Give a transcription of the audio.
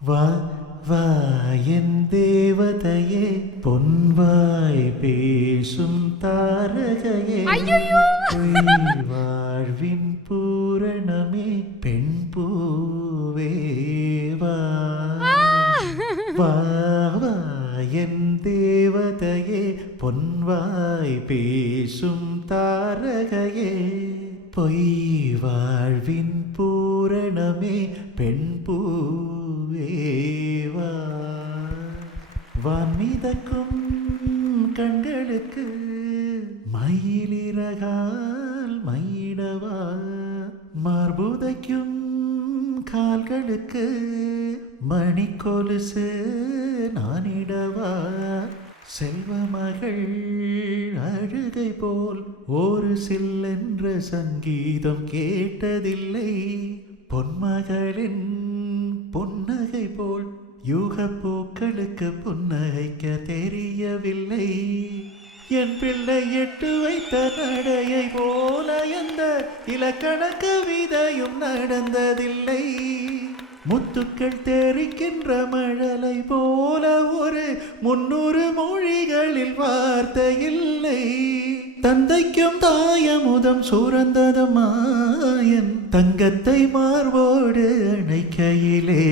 வா வா என் தேவதையே பொன்வாய் பேசும் தாரகையே ஐயையோ! பொய் வாழ்வின் பூரணமே பெண் பூவே வா வா வா என் தேவதையே பொன்வாய் பேசும் தாரகையே பொய் வாழ்வின் பூரணமே பெண் பூவேவா வான்மிதக்கும் கண்களுக்கு மயிலிறகால் மயிடவா மார்புதைக்கும் கால்களுக்கு மணிக்கொலுசு நானிடவா செல்வமகள் அழுகை போல் ஒரு சில்லென்ற சங்கீதம் கேட்டதில்லை பொன்மகளின் பொன்னகை போல் யூகப்பூக்களுக்கு புன்னகைக்க தெரியவில்லை என் பிள்ளை எட்டு வைத்த நடையை போல எந்த இலக்கண கவிதையும் நடந்ததில்லை முத்துக்கள் தெரிக்கின்ற மழலை போல ஒரு 300 மொழிகளில் வார்த்தை இல்லை தந்தைக்கும் தாயமுதம் சுரந்ததமாயன் தங்கத்தை மார்போடு அணைக்கையிலே